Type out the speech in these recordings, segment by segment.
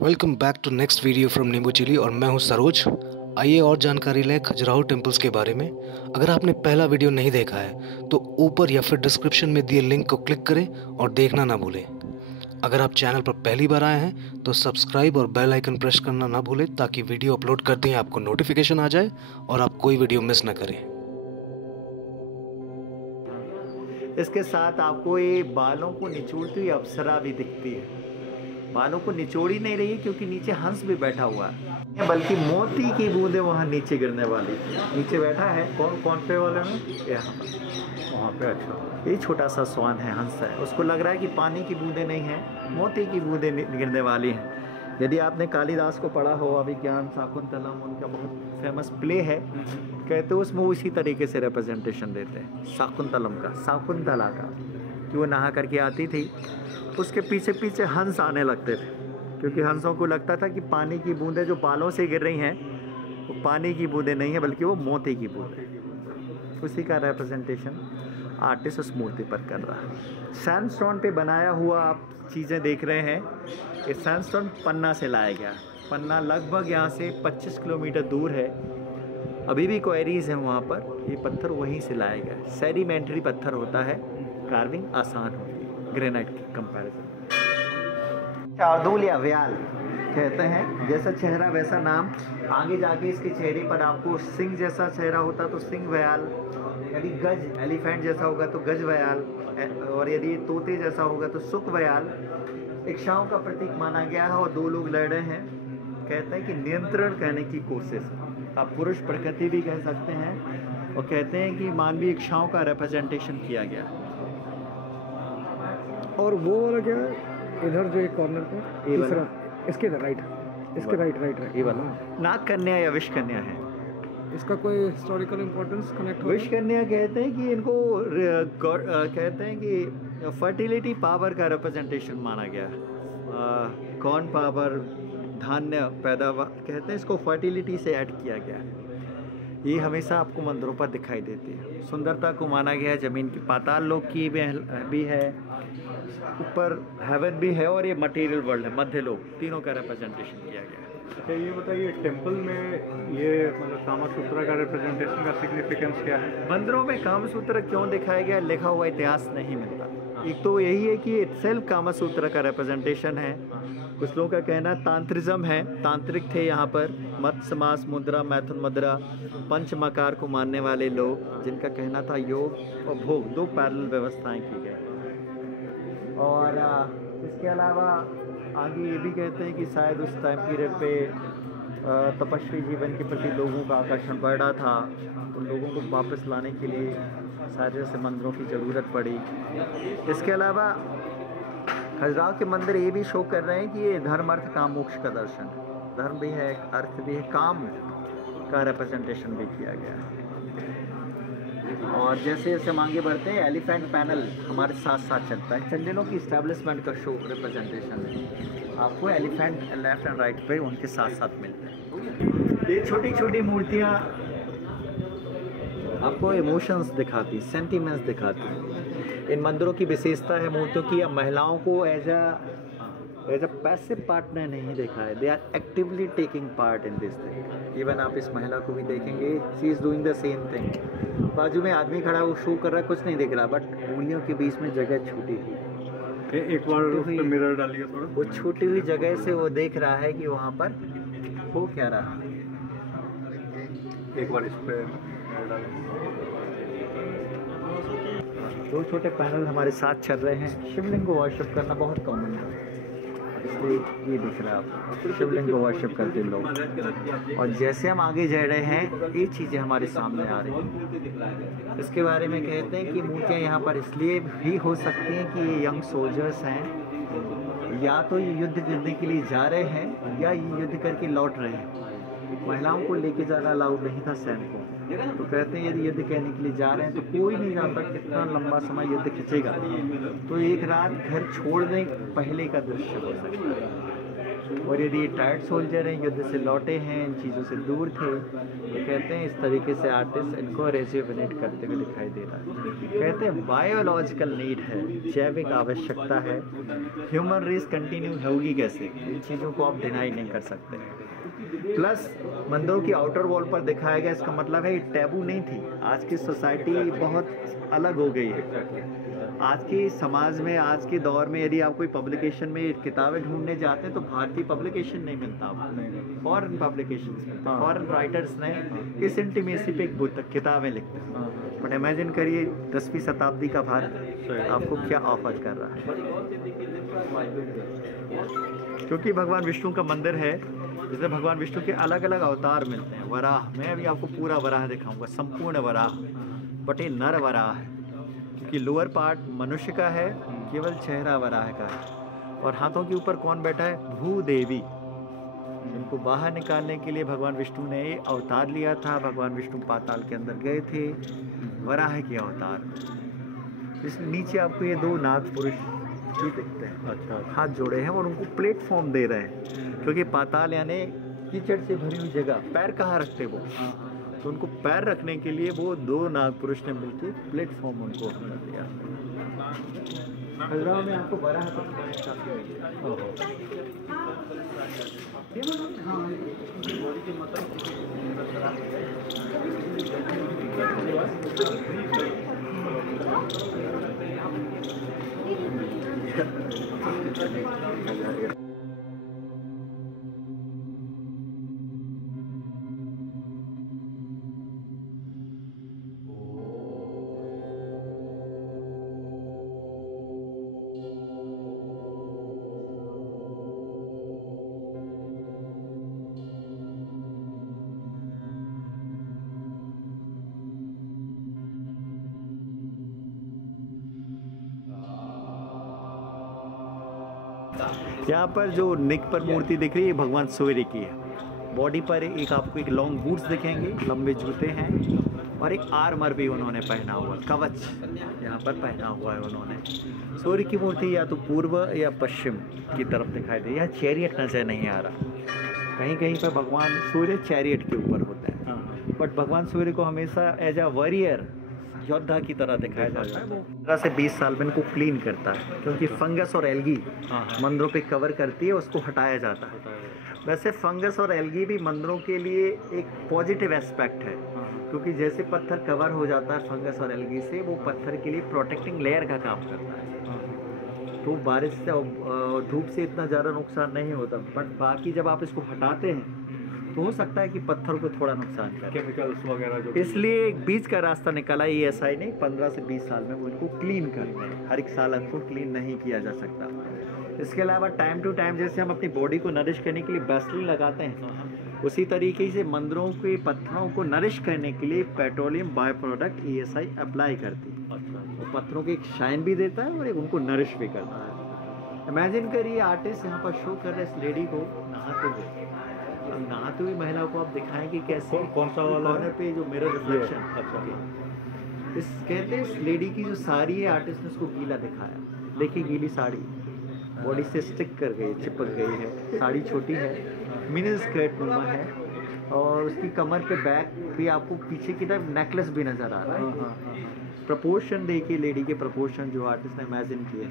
Welcome back to next video from Nimbu chilli और मैं हूं सरोज। आइए और जानकारी लें खजुराहो टेम्पल्स के बारे में। अगर आपने पहला वीडियो नहीं देखा है तो ऊपर या फिर डिस्क्रिप्शन में दिए लिंक को क्लिक करें और देखना ना भूलें। अगर आप चैनल पर पहली बार आए हैं तो सब्सक्राइब और बेल आइकन प्रेस करना ना भूलें ताकि वीडियो अपलोड करते ही आपको नोटिफिकेशन आ जाए और आप कोई वीडियो मिस ना करें। इसके साथ आपको ये बालों को निचोड़ती हुई अप्सरा भी दिखती है। बालों को निचोड़ ही नहीं रही है क्योंकि नीचे हंस भी बैठा हुआ है, बल्कि मोती की बूंदें वहाँ नीचे गिरने वाली। नीचे बैठा है कौन पे वाले में, यहाँ पर वहाँ पे। अच्छा, ये छोटा सा स्वान है, हंस है। उसको लग रहा है कि पानी की बूंदें नहीं हैं, मोती की बूंदें गिरने वाली हैं। यदि आपने कालिदास को पढ़ा हो, अभिज्ञान शाकुंतलम उनका बहुत फेमस प्ले है, कहते हो उसमें उसी तरीके से रिप्रेजेंटेशन देते हैं शाकुंतलम का, शाकुंतला का, कि वो नहा करके आती थी, उसके पीछे पीछे हंस आने लगते थे, क्योंकि हंसों को लगता था कि पानी की बूंदें जो बालों से गिर रही हैं वो पानी की बूंदें नहीं है बल्कि वो मोती की बूंदें। उसी का रिप्रेजेंटेशन आर्टिस्ट उस मूर्ति पर कर रहा है। सैंडस्टोन पे बनाया हुआ आप चीज़ें देख रहे हैं, ये सैंडस्टोन पन्ना से लाया गया। पन्ना लगभग यहाँ से 25 किलोमीटर दूर है। अभी भी क्वेरीज हैं वहाँ पर, ये पत्थर वहीं से लाया गया। सेडिमेंट्री पत्थर होता है, कार्विंग आसान होती है ग्रेनाइट के कंपैरिजन। शार्दुल या व्याल कहते हैं, जैसा चेहरा वैसा नाम। आगे जाके इसके चेहरे पर आपको सिंह जैसा चेहरा होता तो सिंह व्याल, यदि गज एलिफेंट जैसा होगा तो गज व्याल, और यदि तोते जैसा होगा तो सुक व्याल। इच्छाओं का प्रतीक माना गया है और दो लोग लड़ रहे हैं। कहते हैं कि नियंत्रण करने की कोशिश, आप पुरुष प्रकृति भी कह सकते हैं, और कहते हैं कि मानवीय इच्छाओं का रिप्रेजेंटेशन किया गया। और वो वाला क्या है इधर जो एक कॉर्नर पे तीसरा, इसके इधर राइट, इसके राइट ये वाला नाग कन्या या विष कन्या है। इसका कोई हिस्टोरिकल इम्पोर्टेंस कनेक्ट हो? विष कन्या कहते हैं कि इनको कहते हैं कि फर्टिलिटी पावर का रिप्रेजेंटेशन माना गया। कॉर्न पावर, धान्य पैदावार, कहते हैं इसको फर्टिलिटी से ऐड किया गया। ये हमेशा आपको मंदिरों पर दिखाई देती है। सुंदरता को माना गया है। ज़मीन की पाताल लोक की भी है, ऊपर हेवन भी है, और ये मटेरियल वर्ल्ड है, मध्य लोक, तीनों का रिप्रेजेंटेशन किया गया है। अच्छा, ये बताइए टेम्पल में ये मतलब कामसूत्र का रिप्रेजेंटेशन का सिग्निफिकेंस क्या है? मंदिरों में कामसूत्र क्यों दिखाया गया, लिखा हुआ इतिहास नहीं मिलता। एक तो यही है कि इटसेल्फ कामसूत्र का रिप्रेजेंटेशन है। कुछ लोगों का कहना तांत्रिज्म है, तांत्रिक थे यहाँ पर, मत समास मुद्रा मैथुन मुद्रा पंच मकार को मानने वाले लोग, जिनका कहना था योग और भोग दो पैरेलल व्यवस्थाएं की गई। और इसके अलावा आगे ये भी कहते हैं कि शायद उस टाइम पीरियड पे तपस्वी जीवन के प्रति लोगों का आकर्षण बढ़ रहा था, तो लोगों को वापस लाने के लिए शायद ऐसे मंदिरों की ज़रूरत पड़ी। इसके अलावा खजुराहो के मंदिर ये भी शो कर रहे हैं कि ये धर्म अर्थ काम मोक्ष का दर्शन है। धर्म भी है, अर्थ भी है, काम का रिप्रेजेंटेशन भी किया गया है। और जैसे जैसे हम आगे बढ़ते हैं, एलिफेंट पैनल हमारे साथ साथ चलता है। चंदेलों की इस्टेब्लिशमेंट का शो रिप्रेजेंटेशन है, आपको एलिफेंट लेफ्ट एंड राइट पे उनके साथ साथ मिलते हैं। ये छोटी छोटी मूर्तियाँ आपको इमोशंस दिखाती, सेंटिमेंट्स दिखाती। इन मंदिरों की विशेषता है मूर्तियों की, महिलाओं को एज अ पैसिव पार्टनर नहीं देखा है, they are actively taking part in this thing. Even आप इस महिला को भी देखेंगे, she is doing the same thing. बाजू में आदमी खड़ा है, वो शो कर रहा है, कुछ नहीं दिख रहा, बट उंगलियों के बीच में जगह छूटी हुई। एक बार उस पे मिरर डालिए थोड़ा। वो छूटी हुई जगह से वो देख रहा है कि वहाँ पर हो क्या रहा है। एक बार इस पे मिरर डालिए। दो छोटे पैनल हमारे साथ चल रहे हैं। शिवलिंग को वर्शिप करना बहुत कॉमन है, इसलिए ये दिख रहा है आपको, शिवलिंग को वर्शिप करते लोग। और जैसे हम आगे जा रहे हैं, ये चीज़ें हमारे सामने आ रही हैं। इसके बारे में कहते हैं कि मूर्तियाँ यहाँ पर इसलिए भी हो सकती हैं कि ये यंग सोल्जर्स हैं, या तो ये युद्ध करने के लिए जा रहे हैं या ये युद्ध करके लौट रहे हैं। महिलाओं को लेके जाना अलाउड नहीं था सैनिकों, तो कहते हैं यदि युद्ध करने के लिए जा रहे हैं तो कोई नहीं जानता कितना लंबा समय युद्ध खिंचेगा, तो एक रात घर छोड़ने पहले का दृश्य हो सकता है। और यदि टायर्ड सोल्जर हैं, युद्ध से लौटे हैं, इन चीज़ों से दूर थे, तो कहते हैं इस तरीके से आर्टिस्ट इनको रेजुवेनेट करते हुए दिखाई दे रहा है। कहते हैं बायोलॉजिकल नीड है, जैविक आवश्यकता है, ह्यूमन रेस कंटिन्यू होगी कैसे, इन चीज़ों को आप डिनाई नहीं कर सकते। प्लस मंदिरों की आउटर वॉल पर दिखाया गया, इसका मतलब है ये टैबू नहीं थी। आज की सोसाइटी बहुत अलग हो गई है। आज के समाज में, आज के दौर में यदि आप कोई पब्लिकेशन में किताबें ढूंढने जाते हैं तो भारतीय पब्लिकेशन नहीं मिलता आपको, फॉरेन पब्लिकेशन मिलता, फॉरेन राइटर्स ने इस इंटीमेसी पे किताबें लिखते हैं। बट इमेजिन करिए 10वीं शताब्दी का भारत आपको क्या ऑफर कर रहा है, क्योंकि भगवान विष्णु का मंदिर है जिसमें भगवान विष्णु के अलग अलग अवतार मिलते हैं। वराह, मैं अभी आपको पूरा वराह दिखाऊंगा, संपूर्ण वराह, बट ये नर वराह है क्योंकि लोअर पार्ट मनुष्य का है, केवल चेहरा वराह का है। और हाथों के ऊपर कौन बैठा है? भूदेवी। इनको बाहर निकालने के लिए भगवान विष्णु ने अवतार लिया था। भगवान विष्णु पाताल के अंदर गए थे, वराह के अवतार। इस नीचे आपको ये दो नाग पुरुष भी दिखते हैं, अच्छा, हाथ जोड़े हैं और उनको प्लेटफॉर्म दे रहे हैं, क्योंकि पाताल यानी कीचड़ से भरी हुई जगह, पैर कहाँ रखते वो, तो उनको पैर रखने के लिए वो दो नाग पुरुष ने मिलकर प्लेटफॉर्म उनको दिया। खजुराहो में आपको वराह यहाँ पर जो नेक पर मूर्ति दिख रही है भगवान सूर्य की है। बॉडी पर एक आपको एक लॉन्ग बूट्स दिखेंगे, लंबे जूते हैं और एक आर्मर भी उन्होंने पहना हुआ, कवच यहाँ पर पहना हुआ है उन्होंने। सूर्य की मूर्ति या तो पूर्व या पश्चिम की तरफ दिखाई दे। यहाँ चैरियट नजर नहीं आ रहा, कहीं कहीं पर भगवान सूर्य चैरियट के ऊपर होता है, बट भगवान सूर्य को हमेशा एज अ वॉरियर, योद्धा की तरह दिखाया जाता है। वो 15 से 20 साल में इनको क्लीन करता है, क्योंकि फंगस और एल्गी मंदिरों पे कवर करती है, उसको हटाया जाता है। वैसे फंगस और एल्गी भी मंदिरों के लिए एक पॉजिटिव एस्पेक्ट है, क्योंकि जैसे पत्थर कवर हो जाता है फंगस और एल्गी से, वो पत्थर के लिए प्रोटेक्टिंग लेयर का काम करता है, तो बारिश से और धूप से इतना ज़्यादा नुकसान नहीं होता। बट बाकी जब आप इसको हटाते हैं तो हो सकता है कि पत्थर को थोड़ा नुकसान करे, केमिकल्स वगैरह जो, इसलिए एक बीच का रास्ता निकाला ESI ने। 15 से 20 साल में वो इनको क्लीन करना है, हर एक साल इनको क्लीन नहीं किया जा सकता। इसके अलावा टाइम टू टाइम जैसे हम अपनी बॉडी को नरिश करने के लिए वैसलीन लगाते हैं, उसी तरीके से मंदिरों के पत्थरों को नरिश करने के लिए petroleum by product ESI apply करती है। वो पत्थरों की एक शाइन भी देता है और एक उनको नरिश भी करता है। इमेजिन करिए आर्टिस्ट यहाँ पर शो कर रहे इस लेडी को नहाते हुए। अब नहाते हुई महिला को आप दिखाएंगे कैसे, कौन सा वाला कॉर्नर पे जो मिरर रिफ्लेक्शन। अच्छा, इस कहते हैं इस लेडी की जो साड़ी है, आर्टिस्ट ने उसको गीला दिखाया। देखिए गीली साड़ी बॉडी से स्टिक कर गई, चिपक गई है। साड़ी छोटी है, मिनी स्कर्ट नुमा है, और उसकी कमर पे बैक भी आपको पीछे की तरफ नेकलेस भी नजर आ रहा है। प्रपोर्शन देखिए लेडी के, प्रपोर्शन जो आर्टिस्ट ने इमेजिन किए,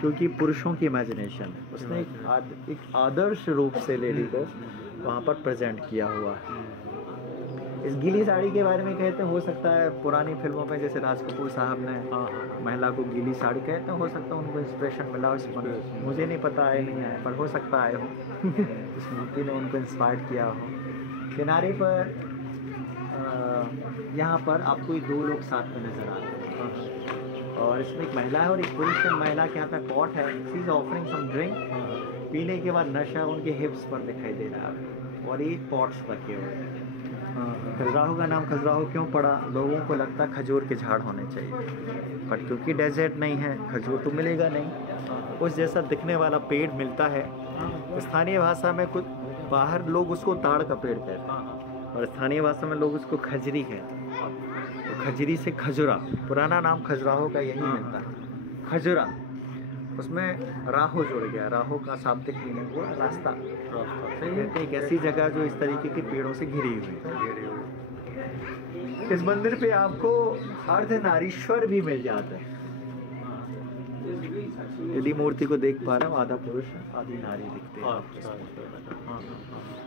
क्योंकि पुरुषों की इमेजिनेशन है, उसने एक आदर्श रूप से लेडी को वहाँ पर प्रेजेंट किया हुआ है। इस गीली साड़ी के बारे में कहते हैं, हो सकता है पुरानी फिल्मों में जैसे राज कपूर साहब ने महिला को गीली साड़ी कहते हैं, हो सकता है उनको इंस्पिरेशन मिला उस पर, मुझे नहीं पता आए नहीं आए, पर हो सकता आए हो इस मूर्ति ने उनको इंस्पायर किया हो। किनारे पर यहाँ पर आपको ये दो लोग साथ में नजर आ रहे हैं, और इसमें एक महिला है और एक पुरुष है। महिला के हाथ में पॉट है, she is offering some drink. पीने के बाद नशा उनके हिप्स पर दिखाई दे रहा है, और ये पॉट्स रखे हुए हैं। खजुराहो का नाम खजुराहो क्यों पड़ा? लोगों को लगता है खजूर के झाड़ होने चाहिए, बट क्योंकि डेजर्ट नहीं है, खजूर तो मिलेगा नहीं। उस जैसा दिखने वाला पेड़ मिलता है। स्थानीय भाषा में कुछ बाहर लोग उसको ताड़ का पेड़ कहते हैं, और स्थानीय भाषा में लोग उसको खजरी कहते हैं। तो खजरी से खजुरा, पुराना नाम खजुराहो का यही मिलता है, खजुरा। उसमें राहो जुड़ गया। राहो का शाब्दिक मीनिंग हुआ रास्ता। कहते हैं एक ऐसी जगह जो इस तरीके के पेड़ों से घिरी हुई है। इस मंदिर पे आपको अर्धनारीश्वर भी मिल जाता है। यदि मूर्ति को देख पा रहा हूँ, आधा पुरुष आधी नारी दिखते हैं।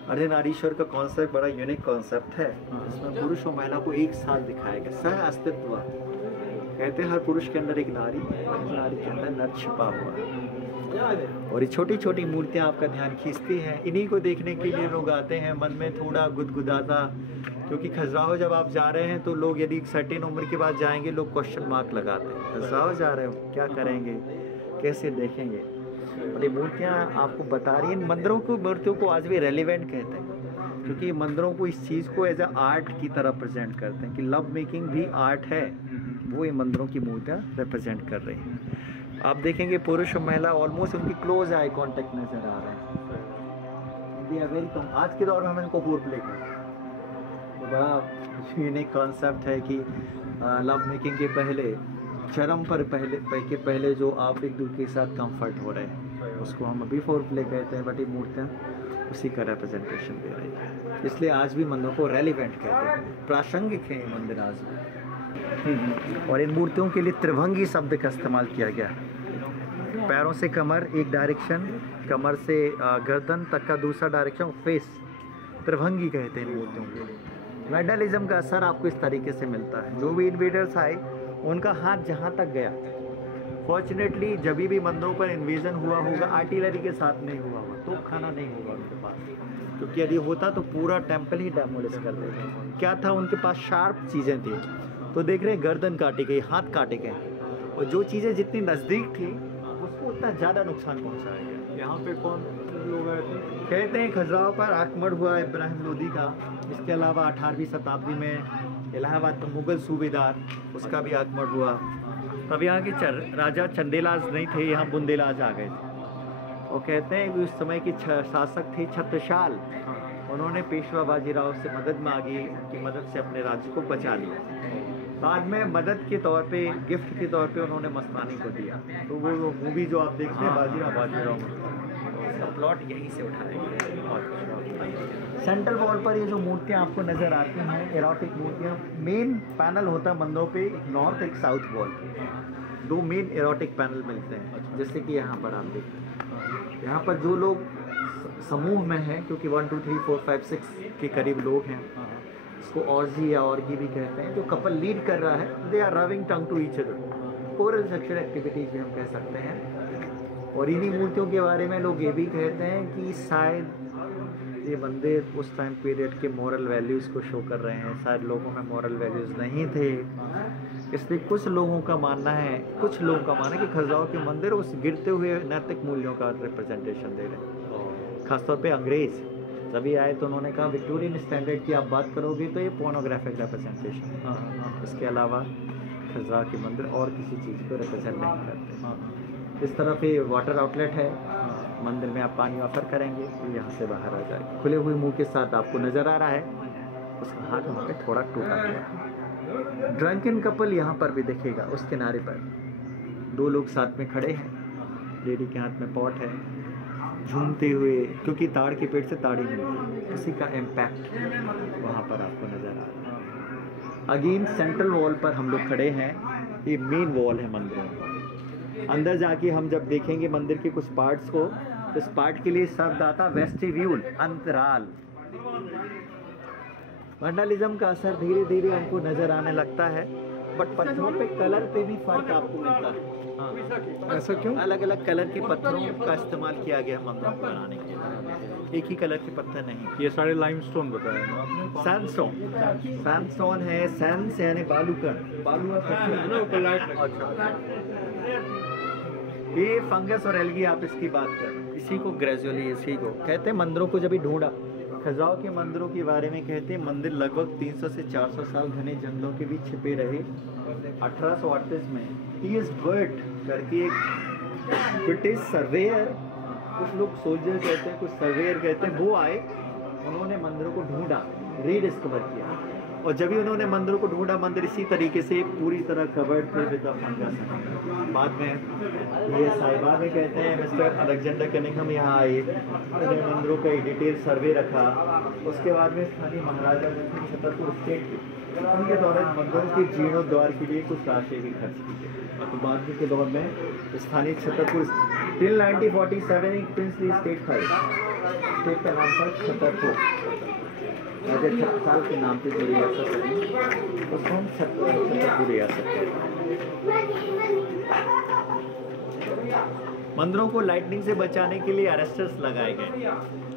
अर्धनारीश्वर का कॉन्सेप्ट बड़ा यूनिक कॉन्सेप्ट है। इसमें पुरुष और महिला को एक साथ दिखाया गया, सह अस्तित्व। कहते हैं हर पुरुष के अंदर एक नारी है, नारी के अंदर नर छिपा हुआ है। और ये छोटी छोटी मूर्तियाँ आपका ध्यान खींचती हैं। इन्हीं को देखने के लिए लोग आते हैं। मन में थोड़ा गुदगुदाता, क्योंकि खजुराहो जब आप जा रहे हैं तो लोग यदि एक सर्टेन उम्र के बाद जाएंगे, लोग क्वेश्चन मार्क लगाते हैं, खजुराहो जा रहे हो, क्या करेंगे, कैसे देखेंगे। और ये मूर्तियाँ आपको बता रही हैं। मंदिरों को, मूर्तियों को आज भी रेलिवेंट कहते हैं, क्योंकि मंदिरों को इस चीज़ को एज अ आर्ट की तरह प्रेजेंट करते हैं कि लव मेकिंग भी आर्ट है। वो ये मंदिरों की मूर्तियाँ रिप्रेजेंट कर रही हैं। आप देखेंगे पुरुष और महिला ऑलमोस्ट उनकी क्लोज आई कॉन्टेक्ट नजर आ रहे हैं। वेलकम। आज के दौर में हम इनको फोर प्ले करते हैं। बड़ा यूनिक कॉन्सेप्ट है कि लव मेकिंग के पहले, चरम पर पहले जो आप एक दूसरे के साथ कंफर्ट हो रहे हैं, उसको हम अभी फोर प्ले कहते हैं। बट ये मूर्तियाँ उसी का रिप्रेजेंटेशन दे रही है। इसलिए आज भी मंदिरों को रेलिवेंट कहते हैं, प्रासंगिक है ये मंदिर आज भी। और इन मूर्तियों के लिए त्रिभंगी शब्द का इस्तेमाल किया गया है। पैरों से कमर एक डायरेक्शन, कमर से गर्दन तक का दूसरा डायरेक्शन, फेस, त्रिभंगी कहते हैं इन मूर्तियों के लिए। वेंडलिज्म का असर आपको इस तरीके से मिलता है। जो भी इन्वेडर्स आए उनका हाथ जहाँ तक गया, फॉर्चुनेटली जब भी मंदिरों पर इन्वेजन हुआ होगा आर्टिलरी के साथ नहीं हुआ होगा, तो खाना नहीं होगा उनके पास, क्योंकि यदि होता तो पूरा टेम्पल ही डेमोलिश कर देते। क्या था उनके पास? शार्प चीज़ें थी। तो देख रहे हैं गर्दन काटी गई, हाथ काटे गए, और जो चीज़ें जितनी नज़दीक थी उसको उतना ज़्यादा नुकसान पहुँचाया गया। यहाँ पे कौन लोग आए थे? कहते हैं खजुराहो पर आक्रमण हुआ इब्राहिम लोदी का। इसके अलावा 18वीं शताब्दी में इलाहाबाद का मुगल सूबेदार, उसका भी आक्रमण हुआ। तब यहाँ के राजा चंदेलाज नहीं थे, यहाँ बुंदेलाज आ गए थे। और कहते हैं कि उस समय की शासक थे छत्रसाल। उन्होंने पेशवा बाजीराव से मदद मांगी, उनकी मदद से अपने राज्य को बचा लिया। बाद में मदद के तौर पे, गिफ्ट के तौर पे उन्होंने मस्तानी को दिया। तो वो मूवी जो आप देखते हैं बाजीराव उसका प्लॉट यहीं से उठाया गया। सेंट्रल वॉल पर ये जो मूर्तियाँ आपको नज़र आती हैं, एरोटिक मूर्तियाँ, मेन पैनल होता है मंदिरों पे, एक नॉर्थ एक साउथ वॉल। दो मेन एरोटिक पैनल मिलते हैं, जैसे कि यहाँ पर आप देखते हैं। यहाँ पर जो लोग समूह में हैं, क्योंकि 1 2 3 4 5 6 के करीब लोग हैं, इसको ऑर्जी या ऑर्गी भी कहते हैं। जो कपल लीड कर रहा है, they are rubbing tongue to each other, oral sexual activities भी हम कह सकते हैं। और इन्हीं मूर्तियों के बारे में लोग ये भी कहते हैं कि शायद ये मंदिर उस टाइम पीरियड के मॉरल वैल्यूज़ को शो कर रहे हैं। शायद लोगों में मॉरल वैल्यूज़ नहीं थे, इसलिए कुछ लोगों का मानना है कि खजुराहो के मंदिर उस गिरते हुए नैतिक मूल्यों का रिप्रेजेंटेशन दे रहे हैं। खासतौर पे अंग्रेज़ तभी आए तो उन्होंने कहा विक्टोरियन स्टैंडर्ड की आप बात करोगे तो ये पोर्नोग्राफिक रिप्रेजेंटेशन। इसके अलावा खजुराहो के मंदिर और किसी चीज़ को रिप्रेजेंट नहीं करते। इस तरफ ये वाटर आउटलेट है, मंदिर में आप पानी ऑफर करेंगे तो यहाँ से बाहर आ जाए। खुले हुए मुंह के साथ आपको नज़र आ रहा है, उसका हाथ वहाँ पे थोड़ा टूटा हुआ। ड्रंकन कपल यहाँ पर भी दिखेगा। उस किनारे पर दो लोग साथ में खड़े हैं, लेडी के हाथ में पॉट है, झूमते हुए, क्योंकि ताड़ के पेड़ से ताड़ी मिलती है, उसी का इम्पैक्ट वहाँ पर आपको नज़र आ रहा है। अगेन सेंट्रल वॉल पर हम लोग खड़े हैं। ये मेन वॉल है मंदिरों का। अंदर जाके हम जब देखेंगे मंदिर के कुछ पार्ट्स को, तो इस पार्ट के लिए शब्द आता वेस्टिब्यूल, अंतराल। वेंडलिज्म का असर धीरे धीरे हमको नज़र आने लगता है, बट पत्थरों पे कलर पे भी फर्क आपको मिलता है। ऐसा क्यों? अलग अलग कलर के पत्थरों का इस्तेमाल किया गया मंदिरों को बनाने के लिए, एक ही कलर के पत्थर नहीं। ये सारे लाइमस्टोन बताया ना आपने? सैंडस्टोन है। सैंड यानी बालूकण, बालू ये फंगस और एल्गी आप इसकी बात कर, इसी को ग्रेजुअली, इसी को कहते हैं मंदिरों को जब भी ढूंढा। खजुराहो के मंदिरों के बारे में कहते हैं मंदिर लगभग 300 से 400 साल घने जंगलों के बीच छिपे रहे। 1838 में T.S. बर्ट करके एक ब्रिटिश सर्वेयर, कुछ लोग सोल्जर कहते हैं, कुछ सर्वेयर कहते हैं, वो आए, उन्होंने मंदिरों को ढूंढा, रीडिस्कवर किया। और जब भी उन्होंने मंदिरों को ढूंढा, मंदिर इसी तरीके से पूरी तरह कवर्ड थे विद द फंगस। बाद में ये साहिबा में कहते हैं मिस्टर अलेक्जेंडर कनिंघम यहाँ आए, उन्होंने मंदिरों का एक डिटेल सर्वे रखा। उसके बाद में स्थानीय महाराजा ने छतरपुर स्टेट उनके दौरान मंदिरों के जीर्णोद्धार के लिए कुछ राशि भी खर्च की गई। तो बाद के दौर में स्थानीय छतरपुर टिल 1947 एक प्रिंसली स्टेट था, स्टेट का नाम था छतरपुर, राजा छत्रसाल के नाम से जो रियासत है उसको हम छतरपुर रियासत कहते हैं। मंदिरों को लाइटनिंग से बचाने के लिए अरेस्टर्स लगाए गए।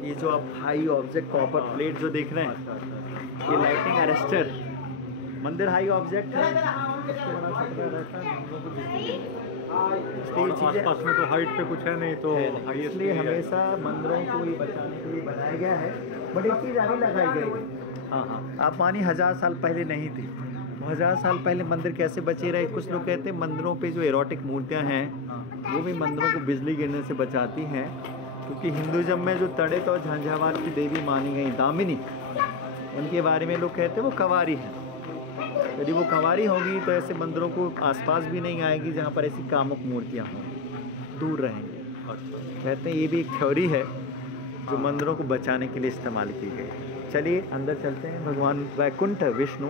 ये जो आप हाई ऑब्जेक्ट कॉपर प्लेट जो देख रहे हैं, ये लाइटनिंग अरेस्टर। मंदिर हाई ऑब्जेक्ट है, आसपास में तो हाइट पे कुछ है नहीं, तो इसलिए हमेशा मंदिरों को ये बचाने के लिए बनाया गया है। बट एक चीज़ अभी लगाई गई, हाँ, आप मानिए 1000 साल पहले नहीं थी, 1000 साल पहले मंदिर कैसे बचे रहे? कुछ लोग कहते हैं मंदिरों पे जो एरोटिक मूर्तियाँ हैं वो भी मंदिरों को बिजली गिरने से बचाती हैं, क्योंकि हिंदुज़म में जो तड़ित और झंझावात की देवी मानी गई दामिनी, उनके बारे में लोग कहते हैं वो कंवारी हैं। यदि वो कंवारी होगी तो ऐसे मंदिरों को आसपास भी नहीं आएगी जहाँ पर ऐसी कामुक मूर्तियाँ हों, दूर रहेंगे। कहते हैं ये भी एक थ्योरी है जो मंदिरों को बचाने के लिए इस्तेमाल की गई। चलिए अंदर चलते हैं, भगवान वैकुंठ विष्णु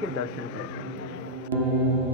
के दर्शन करते हैं।